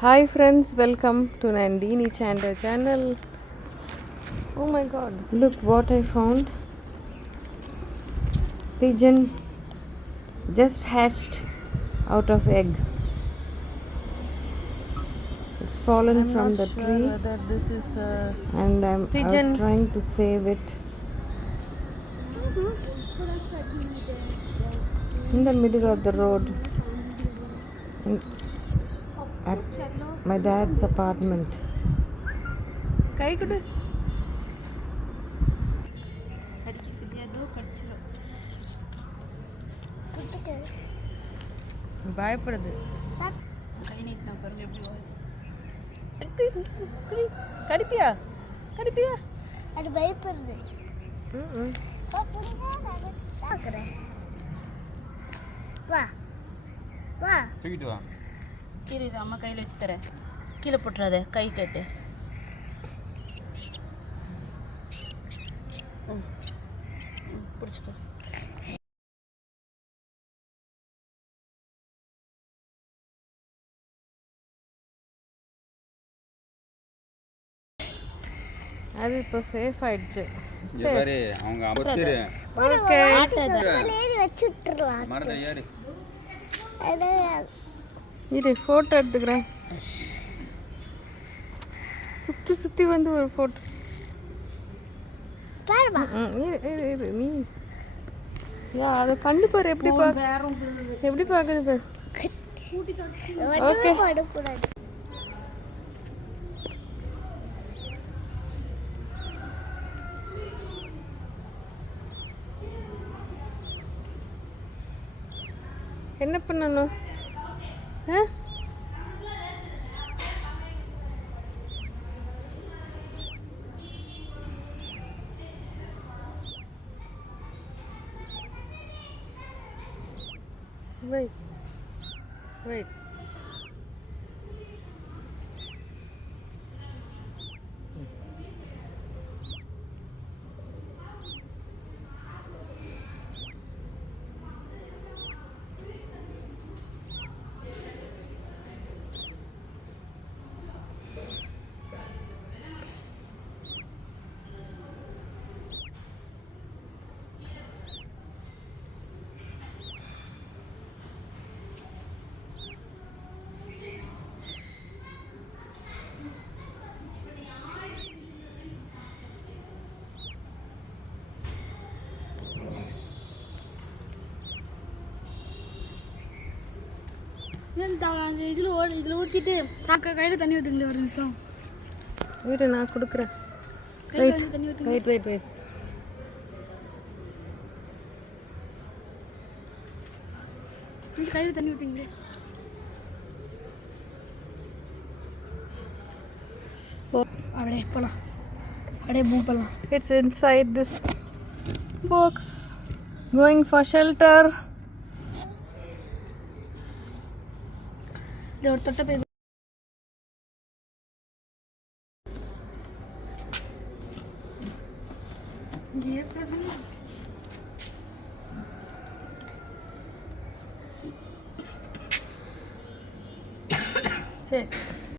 Hi friends, welcome to Nandini channel. Oh my god, look what I found. Pigeon just hatched out of egg. It's fallen from the tree whether this is and I was trying to save it. In the middle of the road at my dad's apartment. பயப்படுது கை நீட்டினா பாருங்க எப்படி கடிப்பியா கடிப்பியா அது பயப்படுது. வா வா தூக்கிட்டு வா. கீரை அம்மா கையில் வச்சு தரேன். கீழே போட்டுறாத, கை கட்டு. பிடிச்சிக்கோ. அது இப்போ சேஃப் ஆயிடுச்சு. இங்க பாரு, அவங்க அபத்திரு. ஓகே ஏறி வச்சு விட்டுருவான். மரத்தை ஏறு. இது ஃபோட்டோ எடுத்துக்கிறேன். சுற்றி சுற்றி வந்து ஒரு ஃபோட்டோ. பாருமா இரு நீ அதை கண்டு பாரு எப்படி எப்படி பார்க்குது பாரு. ஓகே படக்கூடாது. என்ன பண்ணணும்? Wait. இதில் ஊற்றிட்டு கையில் தண்ணி ஊற்றுங்களே ஒரு நிமிஷம். வீடு நான் கொடுக்குறேன். தண்ணி ஊற்றுங்க. வெயிட் கையில் தண்ணி ஊற்றிங்களே. அப்படியே போகலாம், அப்படியே மூவ் பண்ணலாம். It's inside this box. Going for shelter. இது ஒரு தொட்டை போய் சரி